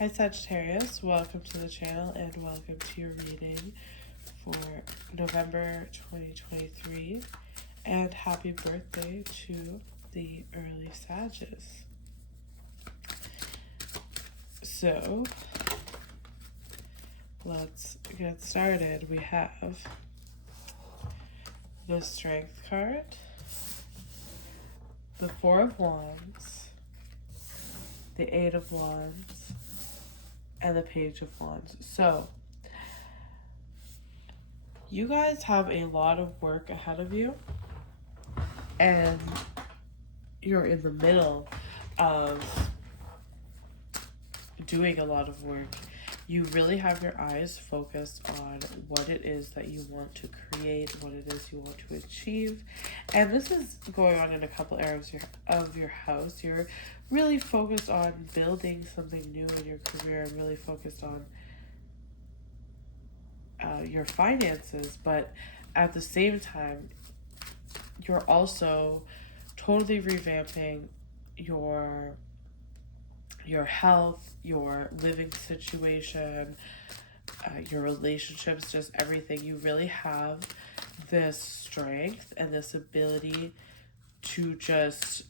Hi Sagittarius, welcome to the channel and welcome to your reading for November 2023, and happy birthday to the early Sages. So let's get started. We have the Strength card, the Four of Wands, the Eight of Wands, and the Page of Wands. So you guys have a lot of work ahead of you, and you're in the middle of doing a lot of work. You really have your eyes focused on what it is that you want to create, what it is you want to achieve. And this is going on in a couple areas of your house. You're really focused on building something new in your career and really focused on your finances. But at the same time, you're also totally revamping your health, your living situation, your relationships, just everything. You really have this strength and this ability to just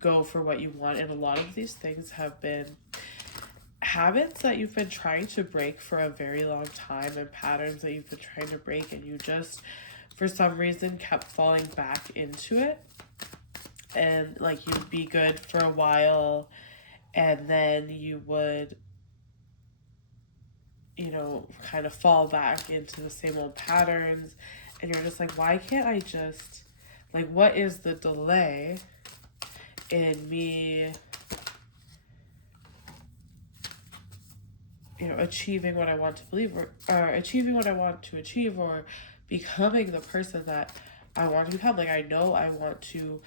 go for what you want. And a lot of these things have been habits that you've been trying to break for a very long time, and patterns that you've been trying to break, and you just, for some reason, kept falling back into it. And like, you'd be good for a while and then you would, kind of fall back into the same old patterns, and you're just like, why can't I just, like, what is the delay in me, achieving what I want to believe, or achieving what I want to achieve, or becoming the person that I want to become. Like, I know I want to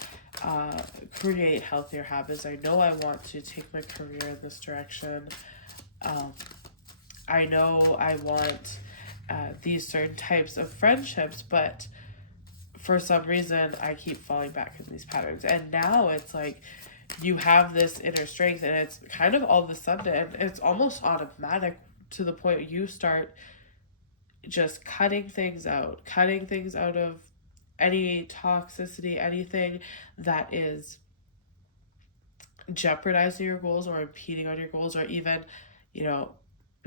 create healthier habits. I know I want to take my career in this direction. I know I want these certain types of friendships, but for some reason I keep falling back in these patterns. And now it's like you have this inner strength, and it's kind of all of a sudden, and it's almost automatic to the point you start just cutting things out of any toxicity, anything that is jeopardizing your goals or impeding on your goals, or even,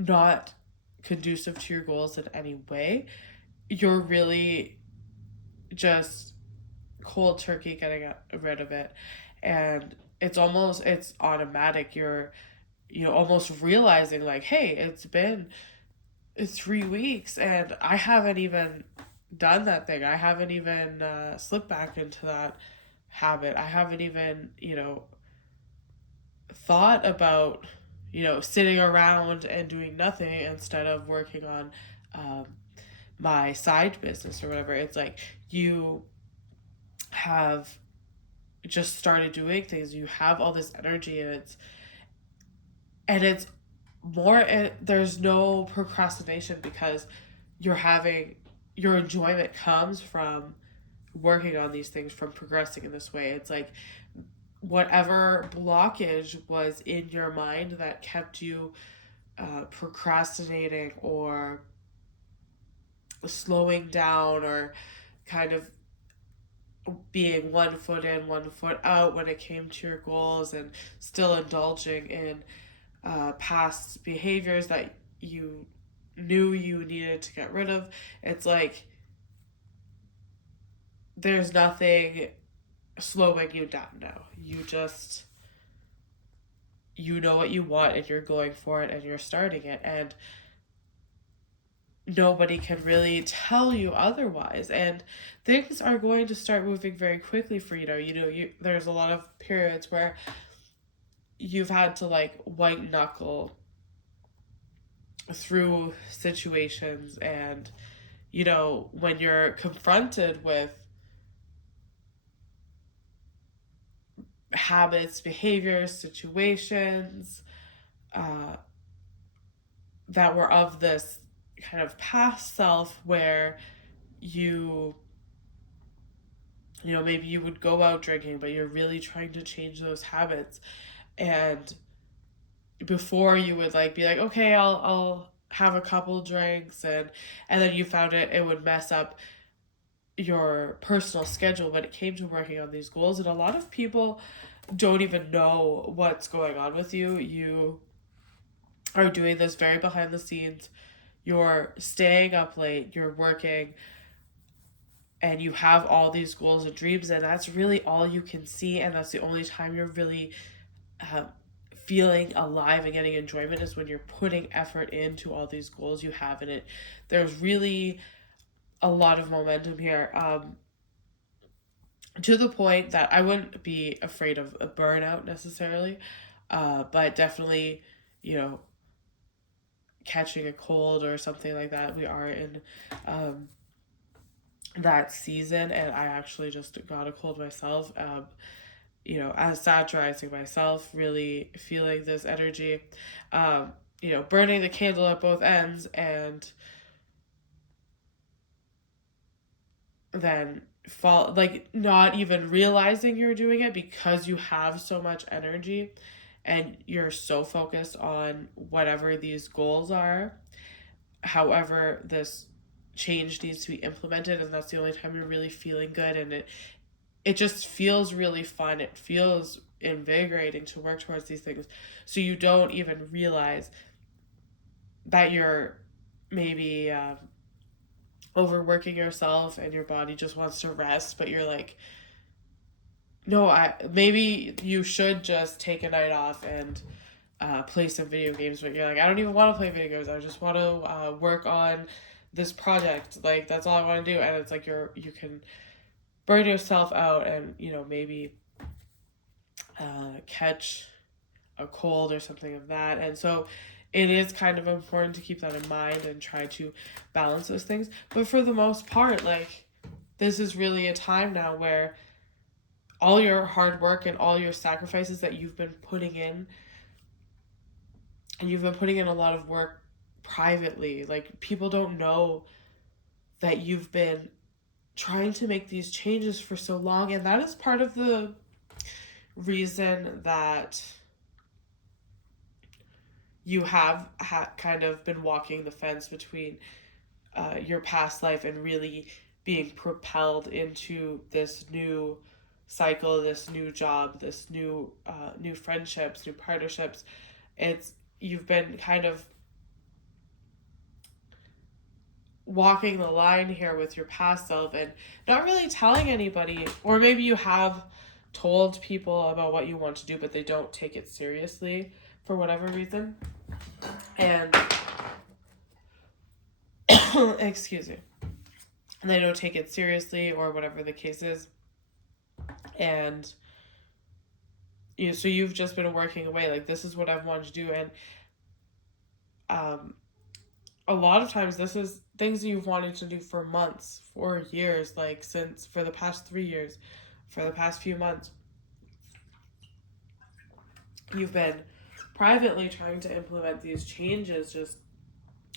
not conducive to your goals in any way. You're really just cold turkey getting rid of it. And it's automatic. You're almost realizing, like, hey, it's been 3 weeks and I haven't even done that thing. I haven't even slipped back into that habit. I haven't even, thought about, sitting around and doing nothing instead of working on my side business or whatever. It's like you have just started doing things. You have all this energy, and it's more, there's no procrastination, because your enjoyment comes from working on these things, from progressing in this way. It's like whatever blockage was in your mind that kept you procrastinating or slowing down, or kind of being 1 foot in, 1 foot out when it came to your goals, and still indulging in past behaviors that you knew you needed to get rid of. It's like there's nothing slowing you down now. You know what you want, and you're going for it, and you're starting it, and nobody can really tell you otherwise. And things are going to start moving very quickly for there's a lot of periods where you've had to, like, white knuckle through situations, and when you're confronted with habits, behaviors, situations that were of this kind of past self, where maybe you would go out drinking, but you're really trying to change those habits, and before you would like be like, okay, I'll have a couple drinks, and then you found it would mess up your personal schedule when it came to working on these goals. And a lot of people don't even know what's going on with you. You are doing this very behind the scenes. You're staying up late, you're working, and you have all these goals and dreams, and that's really all you can see, and that's the only time you're really uh, feeling alive and getting enjoyment, is when you're putting effort into all these goals you have in it. There's really a lot of momentum here, to the point that I wouldn't be afraid of a burnout necessarily, but definitely, you know, catching a cold or something like that. We are in that season, and I actually just got a cold myself. As satirizing myself, really feeling this energy, burning the candle at both ends, and then fall, like, not even realizing you're doing it because you have so much energy and you're so focused on whatever these goals are. However, this change needs to be implemented, and that's the only time you're really feeling good, and it just feels really fun. It feels invigorating to work towards these things. So you don't even realize that you're maybe overworking yourself and your body just wants to rest, but you're like, no, maybe you should just take a night off and play some video games, but you're like, I don't even want to play video games. I just want to work on this project. Like, that's all I want to do. And it's like you can burn yourself out, and maybe catch a cold or something of that. And so it is kind of important to keep that in mind and try to balance those things. But for the most part, like, this is really a time now where all your hard work and all your sacrifices that you've been putting in, and you've been putting in a lot of work privately, like, people don't know that you've been trying to make these changes for so long. And that is part of the reason that you have kind of been walking the fence between your past life and really being propelled into this new cycle, this new job, this new friendships, new partnerships. You've been kind of walking the line here with your past self and not really telling anybody, or maybe you have told people about what you want to do, but they don't take it seriously for whatever reason. And excuse me. And they don't take it seriously, or whatever the case is. And so you've just been working away, like, this is what I've wanted to do. And a lot of times this is things you've wanted to do for months, for years, like for the past 3 years, for the past few months. You've been privately trying to implement these changes,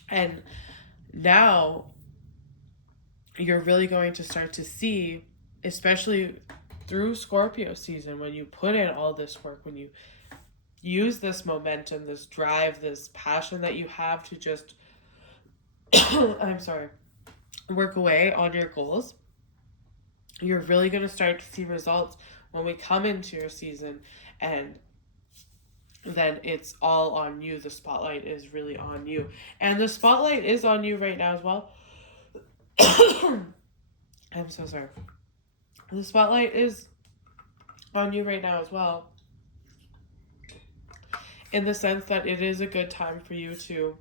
and now you're really going to start to see, especially through Scorpio season, when you put in all this work, when you use this momentum, this drive, this passion that you have to just work away on your goals, you're really going to start to see results when we come into your season, and then it's all on you. The spotlight is really on you, and the spotlight is on you right now as well. I'm so sorry. The spotlight is on you right now as well, in the sense that it is a good time for you to,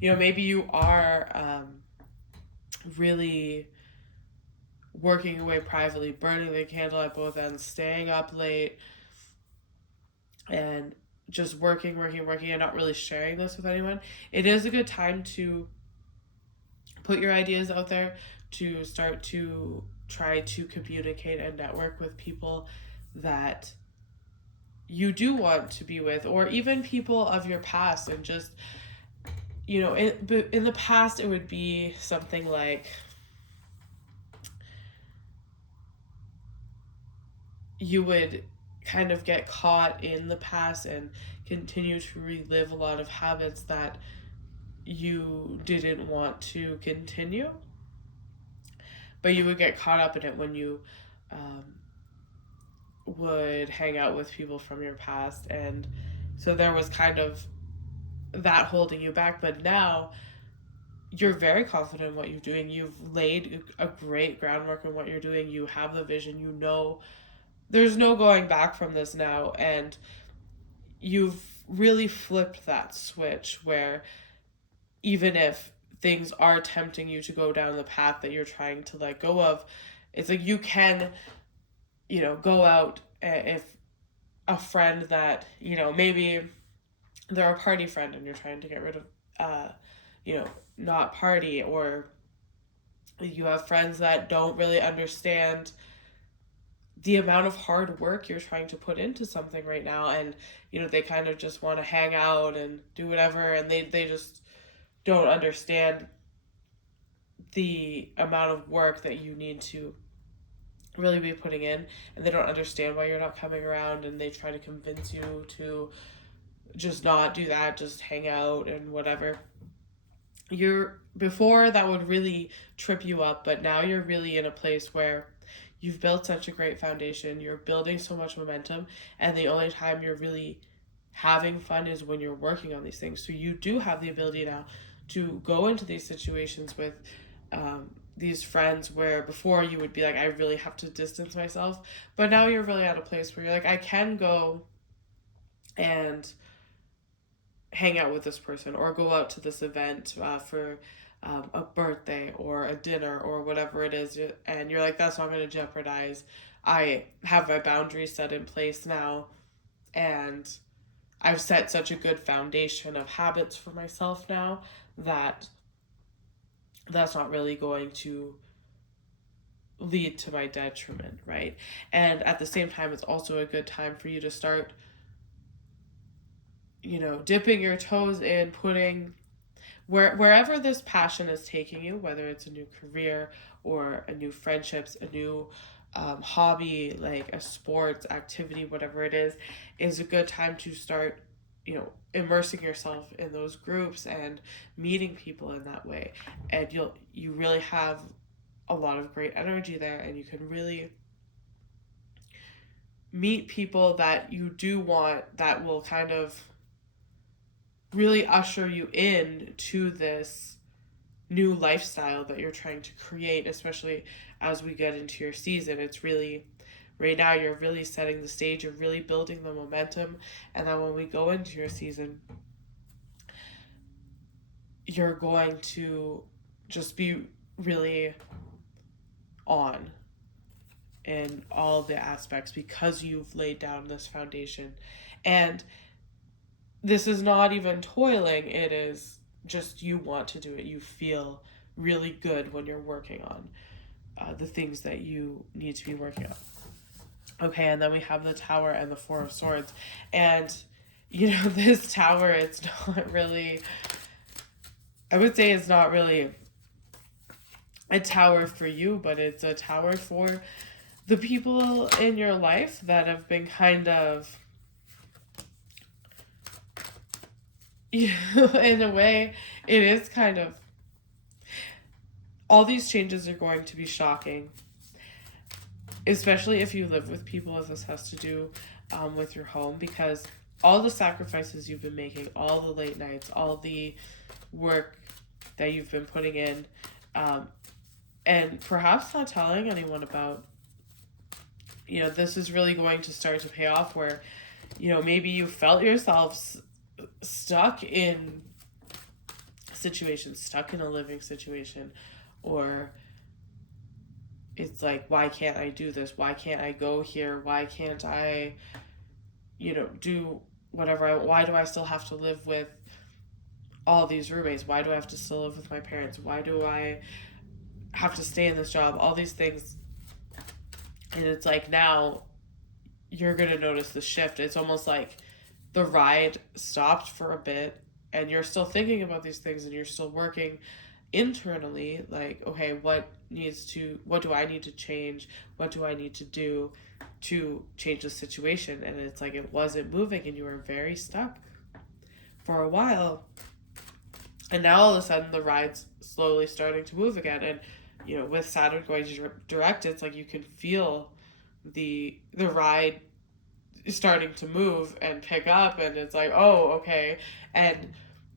maybe you are really working away privately, burning the candle at both ends, staying up late, and just working, and not really sharing this with anyone. It is a good time to put your ideas out there, to start to try to communicate and network with people that you do want to be with, or even people of your past. And just, in the past, it would be something like, you would kind of get caught in the past and continue to relive a lot of habits that you didn't want to continue, but you would get caught up in it when you um, would hang out with people from your past. And so there was kind of that holding you back. But now you're very confident in what you're doing. You've laid a great groundwork in what you're doing. You have the vision. You know there's no going back from this now. And you've really flipped that switch where even if things are tempting you to go down the path that you're trying to let go of, it's like you can, go out. If a friend that, maybe they're a party friend and you're trying to get rid of, you know, not party, or you have friends that don't really understand the amount of hard work you're trying to put into something right now, and they kind of just want to hang out and do whatever, and they just don't understand the amount of work that you need to really be putting in, and they don't understand why you're not coming around, and they try to convince you to just not do that, just hang out and whatever. You're before that would really trip you up, but now you're really in a place where you've built such a great foundation, you're building so much momentum, and the only time you're really having fun is when you're working on these things. So you do have the ability now to go into these situations with these friends where before you would be like, I really have to distance myself, but now you're really at a place where you're like, I can go and hang out with this person or go out to this event for a birthday or a dinner or whatever it is, and you're like, that's not going to jeopardize. I have my boundaries set in place now, and I've set such a good foundation of habits for myself now that that's not really going to lead to my detriment, right? And at the same time, it's also a good time for you to start, dipping your toes in, putting wherever this passion is taking you, whether it's a new career or a new friendships, a new hobby, like a sports activity, whatever it is a good time to start, immersing yourself in those groups and meeting people in that way. And you really have a lot of great energy there, and you can really meet people that you do want, that will kind of really usher you in to this new lifestyle that you're trying to create, especially as we get into your season. It's really, right now, you're really setting the stage, you're really building the momentum, and then when we go into your season, you're going to just be really on in all the aspects because you've laid down this foundation. And this is not even toiling, it is just you want to do it. You feel really good when you're working on the things that you need to be working on. Okay, and then we have the Tower and the Four of Swords. And, this Tower, it's not really, I would say it's not really a tower for you, but it's a tower for the people in your life that have been kind of, in a way, it is kind of, all these changes are going to be shocking, especially if you live with people, if this has to do with your home, because all the sacrifices you've been making, all the late nights, all the work that you've been putting in, and perhaps not telling anyone about, this is really going to start to pay off where, maybe you felt yourself stuck in situations, stuck in a living situation, or it's like, why can't I do this? Why can't I go here? Why can't I, do whatever why do I still have to live with all these roommates? Why do I have to still live with my parents? Why do I have to stay in this job? All these things. And it's like, now you're going to notice the shift. It's almost like the ride stopped for a bit, and you're still thinking about these things, and you're still working internally, like, okay, what what do I need to change? What do I need to do to change the situation? And it's like it wasn't moving and you were very stuck for a while. And now all of a sudden the ride's slowly starting to move again. And, with Saturn going direct, it's like you can feel the ride starting to move and pick up, and it's like, oh, okay. And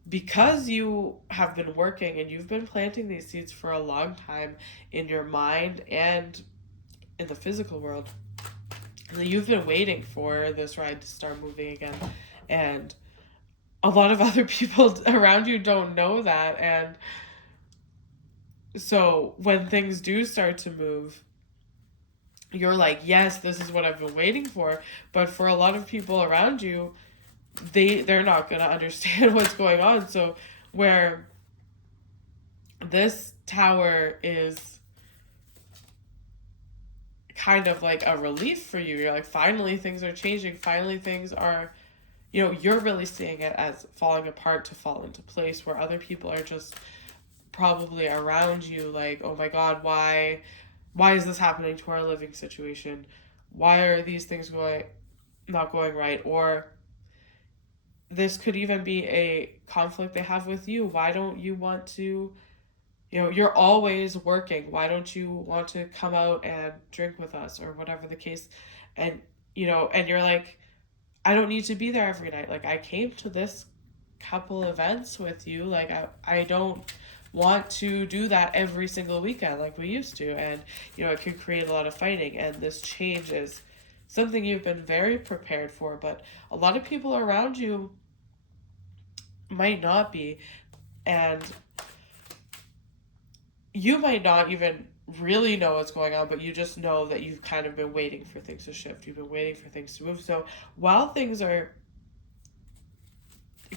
because you have been working and you've been planting these seeds for a long time in your mind and in the physical world, you've been waiting for this ride to start moving again. And a lot of other people around you don't know that. And so when things do start to move, you're like, yes, this is what I've been waiting for. But for a lot of people around you, they're not going to understand what's going on. So where this tower is kind of like a relief for you, you're like, finally things are changing. Finally things are, you're really seeing it as falling apart to fall into place, where other people are just probably around you like, oh my God, why is this happening to our living situation? Why are these things not going right? Or this could even be a conflict they have with you. Why don't you want to, you're always working. Why don't you want to come out and drink with us, or whatever the case? And, and you're like, I don't need to be there every night. Like, I came to this couple events with you. Like, I don't want to do that every single weekend like we used to. And, it can create a lot of fighting. And this change is something you've been very prepared for, but a lot of people around you might not be. And you might not even really know what's going on, but you just know that you've kind of been waiting for things to shift. You've been waiting for things to move. So while things are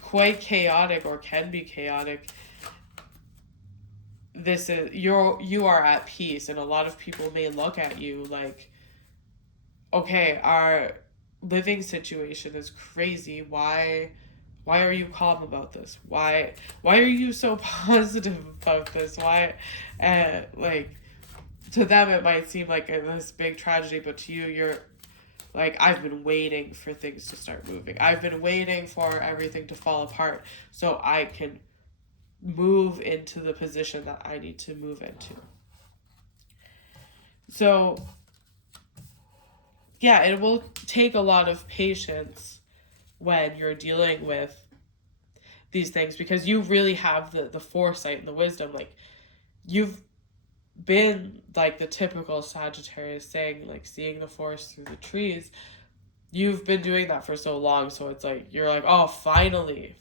quite chaotic, or can be chaotic, this is you are at peace. And a lot of people may look at you like, okay, our living situation is crazy. Why are you calm about this? Why are you so positive about this? Why, like, to them it might seem like this big tragedy, but to you, you're like, I've been waiting for things to start moving. I've been waiting for everything to fall apart so I can move into the position that I need to move into. So, yeah, it will take a lot of patience when you're dealing with these things, because you really have the foresight and the wisdom. Like, you've been like the typical Sagittarius saying, like, seeing the forest through the trees. You've been doing that for so long, so it's like, you're like, oh, finally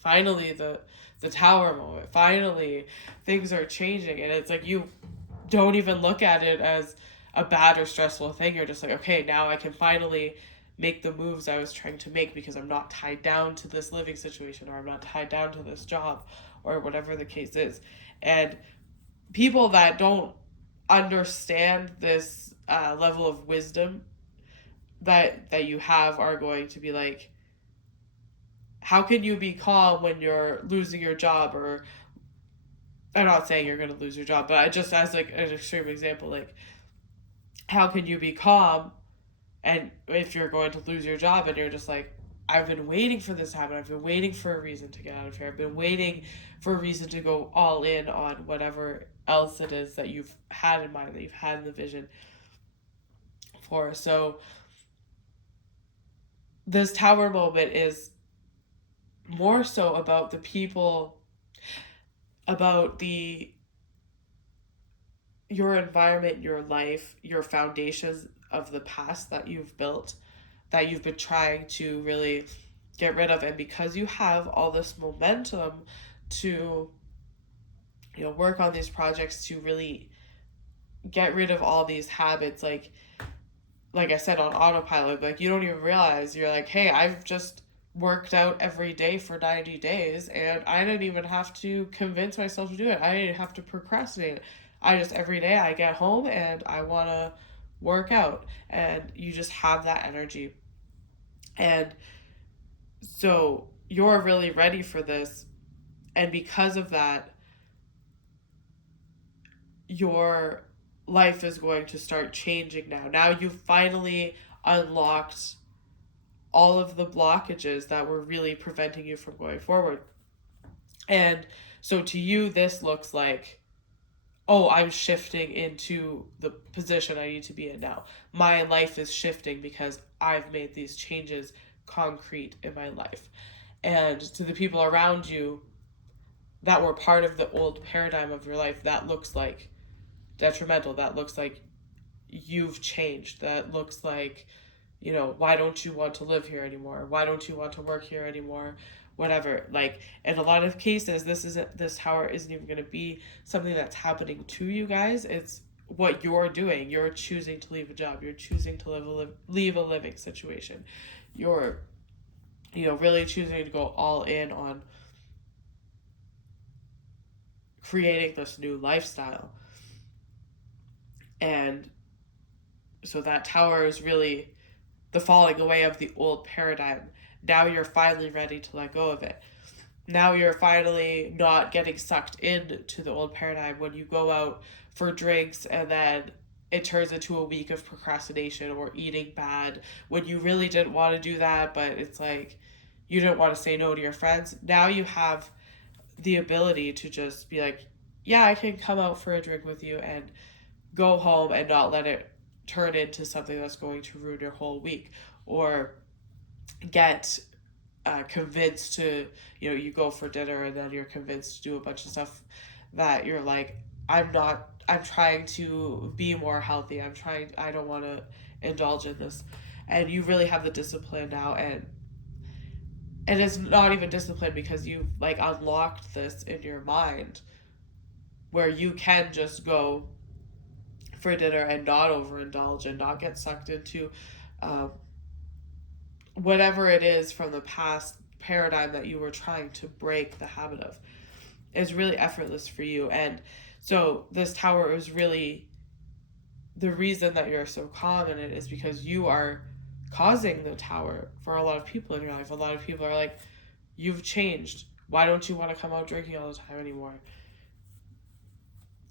the tower moment, finally things are changing. And it's like, you don't even look at it as a bad or stressful thing. You're just like, okay, now I can finally make the moves I was trying to make, because I'm not tied down to this living situation, or I'm not tied down to this job, or whatever the case is. And people that don't understand this level of wisdom that you have are going to be like, how can you be calm when you're losing your job? Or, I'm not saying you're going to lose your job, but just as like an extreme example, like, how can you be calm and if you're going to lose your job, and you're just like, I've been waiting for this to happen. I've been waiting for a reason to get out of here. I've been waiting for a reason to go all in on whatever else it is that you've had in mind, that you've had in the vision for. So this tower moment is more so about the people, about your environment, your life, your foundations of the past that you've built, that you've been trying to really get rid of. And because you have all this momentum to, work on these projects, to really get rid of all these habits, like I said, on autopilot, like, you don't even realize, you're like, hey, I've just worked out every day for 90 days and I didn't even have to convince myself to do it. I didn't have to procrastinate. I just, every day I get home and I want to work out, and you just have that energy. And so you're really ready for this. And because of that, you're life is going to start changing now. Now you've finally unlocked all of the blockages that were really preventing you from going forward. And so to you, this looks like, oh, I'm shifting into the position I need to be in now. My life is shifting because I've made these changes concrete in my life. And to the people around you that were part of the old paradigm of your life, that looks like detrimental. That looks like you've changed. That looks like, why don't you want to live here anymore? Why don't you want to work here anymore? Whatever. Like, in a lot of cases, this tower isn't even going to be something that's happening to you guys. It's what you're doing. You're choosing to leave a job. You're choosing to leave a living situation. You're, really choosing to go all in on creating this new lifestyle. And so that tower is really the falling away of the old paradigm. Now you're finally ready to let go of it. Now you're finally not getting sucked into the old paradigm when you go out for drinks and then it turns into a week of procrastination or eating bad when you really didn't want to do that, but it's like you didn't want to say no to your friends. Now you have the ability to just be like, yeah, I can come out for a drink with you and go home and not let it turn into something that's going to ruin your whole week, or get convinced to, you go for dinner and then you're convinced to do a bunch of stuff that you're like, I'm trying to be more healthy. I don't want to indulge in this. And you really have the discipline now, and it's not even discipline because you've like unlocked this in your mind where you can just go for dinner and not overindulge and not get sucked into whatever it is from the past paradigm that you were trying to break the habit of. It's really effortless for you. And so this tower is really the reason that you're so calm in it, is because you are causing the tower for a lot of people in your life. A lot of people are like, you've changed. Why don't you want to come out drinking all the time anymore?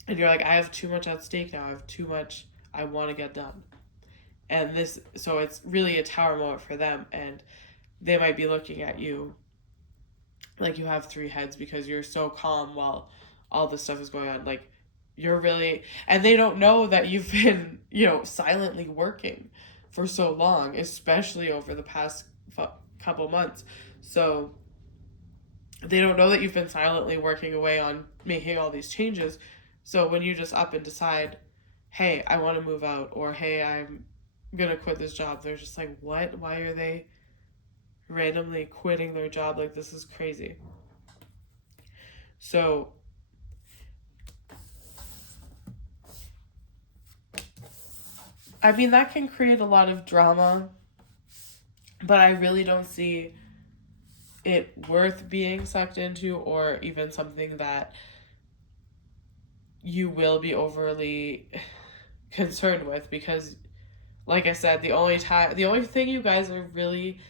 And you're like, I have too much at stake now. I have too much I want to get done. And so it's really a tower moment for them. And they might be looking at you like you have three heads because you're so calm while all this stuff is going on. Like, you're really, and they don't know that you've been, silently working for so long, especially over the past couple months. So they don't know that you've been silently working away on making all these changes. So when you just up and decide, hey, I want to move out, or hey, I'm going to quit this job, they're just like, what? Why are they randomly quitting their job? Like, this is crazy. So I mean, that can create a lot of drama, but I really don't see it worth being sucked into, or even something that you will be overly concerned with, because like I said, the only thing you guys are really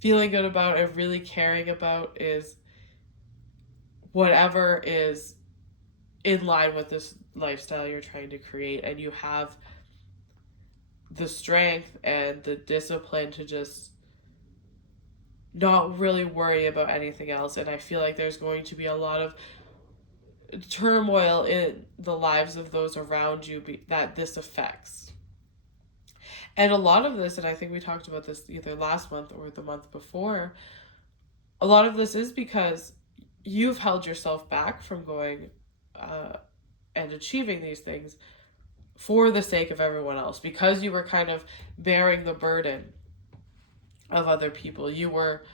feeling good about and really caring about is whatever is in line with this lifestyle you're trying to create. And you have the strength and the discipline to just not really worry about anything else. And I feel like there's going to be a lot of turmoil in the lives of those around you that this affects. And a lot of this, and I think we talked about this either last month or the month before, a lot of this is because you've held yourself back from going and achieving these things for the sake of everyone else, because you were kind of bearing the burden of other people. You were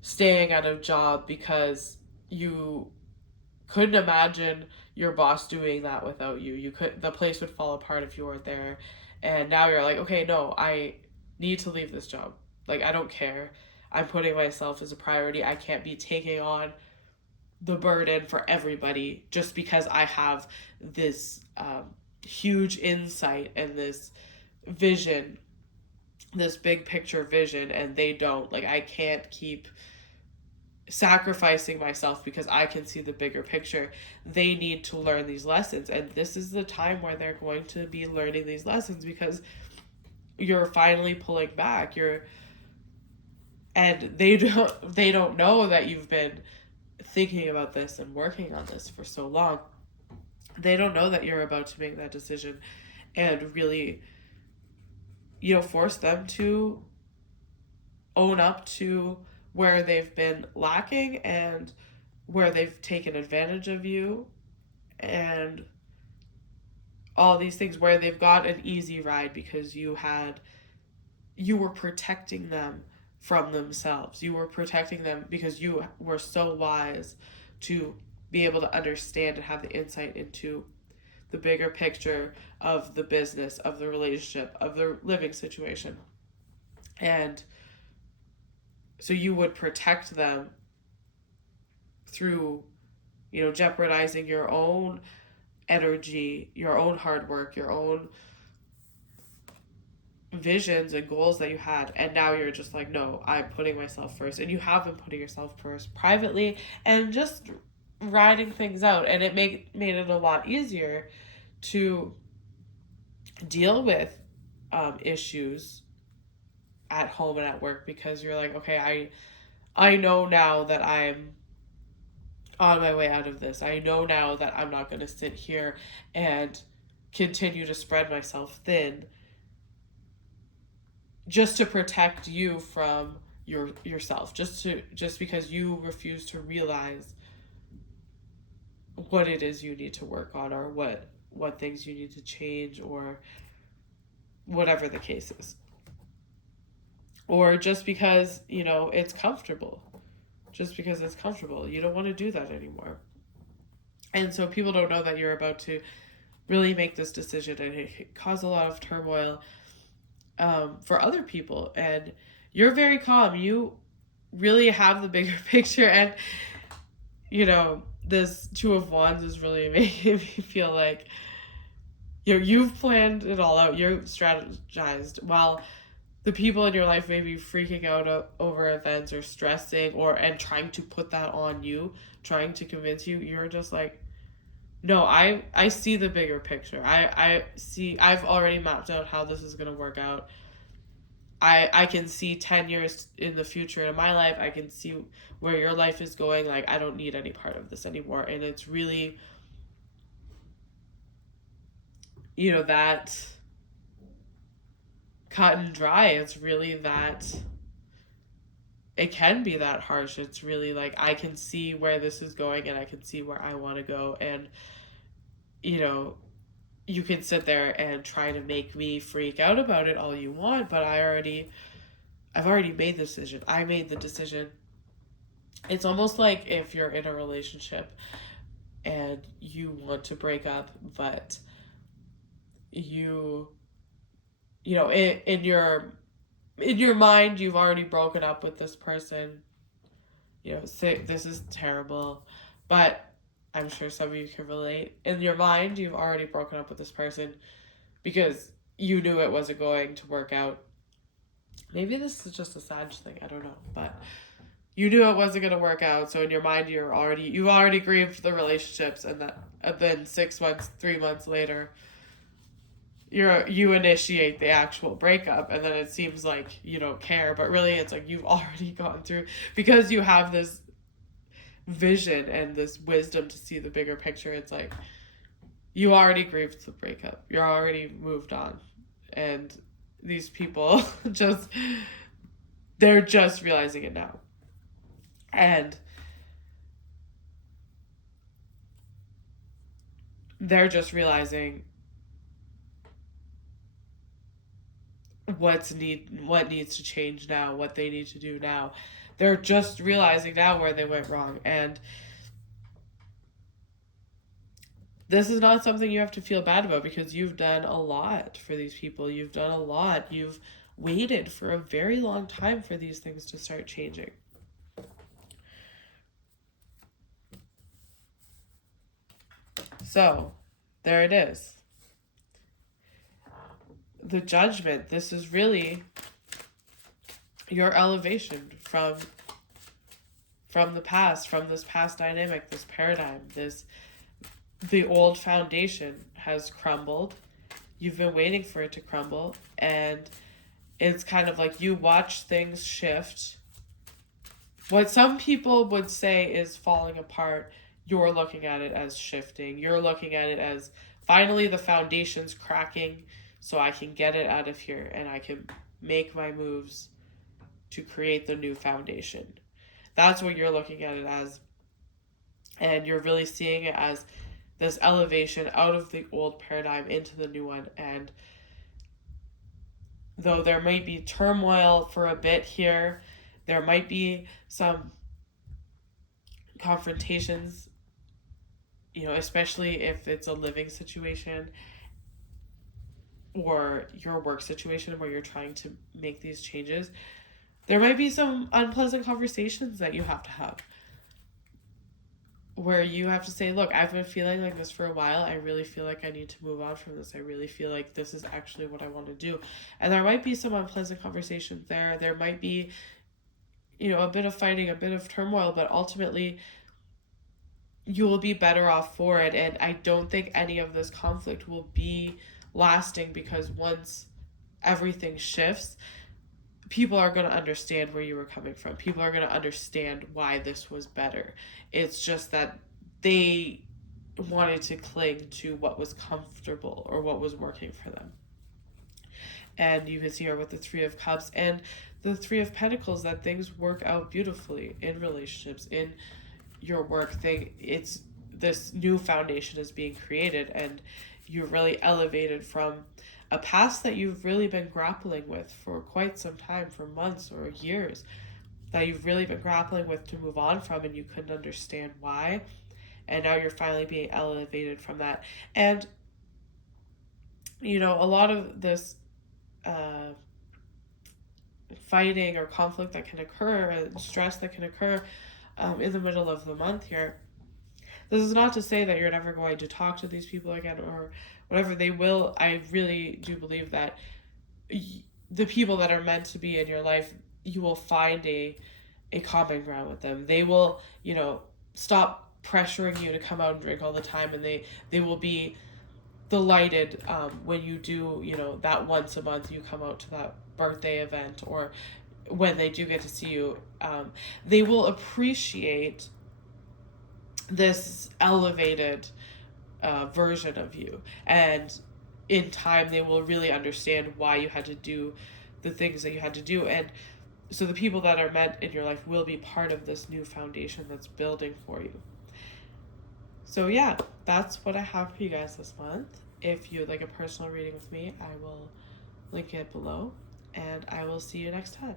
staying at a job because you couldn't imagine your boss doing that without you. The place would fall apart if you weren't there. And now you're like, okay, no, I need to leave this job. Like, I don't care. I'm putting myself as a priority. I can't be taking on the burden for everybody just because I have this huge insight and this vision, this big picture vision, and they don't. Like, I can't keep sacrificing myself because I can see the bigger picture. They need to learn these lessons, and this is the time where they're going to be learning these lessons, because you're finally pulling back. And they don't know that you've been thinking about this and working on this for so long. They don't know that you're about to make that decision, and really, force them to own up to where they've been lacking and where they've taken advantage of you, and all these things where they've got an easy ride because you were protecting them from themselves. You were protecting them because you were so wise to be able to understand and have the insight into the bigger picture of the business, of the relationship, of the living situation. And so you would protect them through, jeopardizing your own energy, your own hard work, your own visions and goals that you had. And now you're just like, no, I'm putting myself first. And you have been putting yourself first privately and just riding things out. And it made it a lot easier to deal with issues at home and at work, because you're like, okay, I know now that I'm on my way out of this. I know now that I'm not going to sit here and continue to spread myself thin just to protect you from yourself, just because you refuse to realize what it is you need to work on, or what things you need to change, or whatever the case is. Or just because, it's comfortable. Just because it's comfortable. You don't want to do that anymore. And so people don't know that you're about to really make this decision, and it cause a lot of turmoil for other people. And you're very calm. You really have the bigger picture. And, this Two of Wands is really making me feel like, you've planned it all out. You're strategized, while the people in your life may be freaking out over events or stressing and trying to put that on you, trying to convince you. You're just like, no, I see the bigger picture. I've already mapped out how this is going to work out. I can see 10 years in the future in my life. I can see where your life is going. Like, I don't need any part of this anymore. And it's really, that cut and dry. It's really that, it can be that harsh. It's really like, I can see where this is going, and I can see where I want to go. And, you can sit there and try to make me freak out about it all you want, but I've already made the decision. I made the decision. It's almost like if you're in a relationship and you want to break up, but in your mind, you've already broken up with this person. Say, this is terrible, but I'm sure some of you can relate. In your mind, you've already broken up with this person because you knew it wasn't going to work out. Maybe this is just a Sag thing, I don't know, but you knew it wasn't going to work out. So in your mind, you've already grieved the relationships, and then 6 months, 3 months later, you initiate the actual breakup, and then it seems like you don't care, but really it's like you've already gone through, because you have this vision and this wisdom to see the bigger picture. It's like you already grieved the breakup, you're already moved on, and these people they're just realizing it now. And they're just realizing what needs to change now, what they need to do now. They're just realizing now where they went wrong. And this is not something you have to feel bad about, because you've done a lot for these people. You've done a lot. You've waited for a very long time for these things to start changing. So, there it is. The Judgment. This is really your elevation from the past, from this past dynamic, this paradigm, the old foundation has crumbled. You've been waiting for it to crumble, and it's kind of like you watch things shift. What some people would say is falling apart, you're looking at it as shifting. You're looking at it as finally the foundation's cracking, so I can get it out of here and I can make my moves to create the new foundation. That's what you're looking at it as. And you're really seeing it as this elevation out of the old paradigm into the new one. And though there might be turmoil for a bit here, there might be some confrontations, especially if it's a living situation or your work situation where you're trying to make these changes. There might be some unpleasant conversations that you have to have, where you have to say, look, I've been feeling like this for a while. I really feel like I need to move on from this. I really feel like this is actually what I want to do. And there might be some unpleasant conversations there. There might be, a bit of fighting, a bit of turmoil, but ultimately you will be better off for it. And I don't think any of this conflict will be lasting, because once everything shifts, people are going to understand where you were coming from. People are going to understand why this was better. It's just that they wanted to cling to what was comfortable or what was working for them. And you can see here with the Three of Cups and the Three of Pentacles that things work out beautifully in relationships, in your work thing. It's this new foundation is being created, and you're really elevated from a past that you've really been grappling with for quite some time, for months or years, that you've really been grappling with to move on from, and you couldn't understand why. And now you're finally being elevated from that. And, a lot of this fighting or conflict that can occur and stress that can occur in the middle of the month here. This is not to say that you're never going to talk to these people again or whatever. They will. I really do believe that the people that are meant to be in your life, you will find a common ground with them. They will, stop pressuring you to come out and drink all the time, and they will be delighted when you do, that once a month you come out to that birthday event, or when they do get to see you. They will appreciate this elevated version of you, and in time they will really understand why you had to do the things that you had to do. And so the people that are meant in your life will be part of this new foundation that's building for you. So yeah, that's what I have for you guys this month. If you'd like a personal reading with me, I will link it below, and I will see you next time.